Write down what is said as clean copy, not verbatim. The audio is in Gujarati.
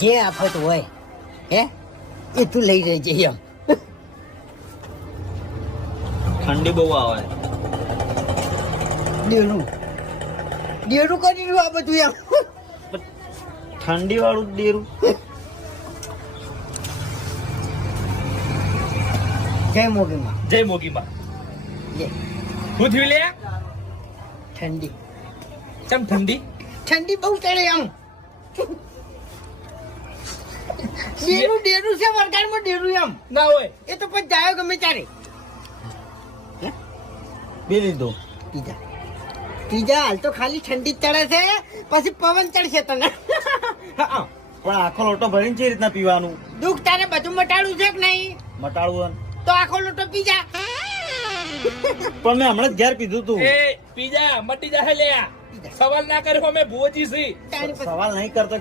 જે આફત હોય હે એ તું લઈ રહેજે એમ. ઠંડી બહુ આવે. ડેરું ડેરું કરી રહ્યું આ બધું એમ. ઠંડી વાળું ડેરું. જય મોગીમાં જય મોગીમાં. જય શું થયું લે? ઠંડી કેમ ઠંડી? ઠંડી બહુ ચડે એમ. ડેરું ડેરું છે વરગાડમાં ડેરું એમ ના હોય. એ તો પછી જાય ગમે ત્યારે બે લીધો. પીઝા પીઝા હાલ તો ખાલી ઠંડી જ ચડે છે, પછી પવન ચડશે તને. હા, પણ આખો લોટો ભરીને છે રીતના પીવાનું? દુઃખ તારે બધું મટાડવું છે કે નહીં? મટાડવું. તો આખો લોટો પીઝા. પણ મેં હમણાં જ ઘેર પીધું તું. એ પીજા મટી જાય લે. સવાલ ના કર્યો અમે ભુવજી છીએ. તારી પછી સવાલ નહીં કરતો.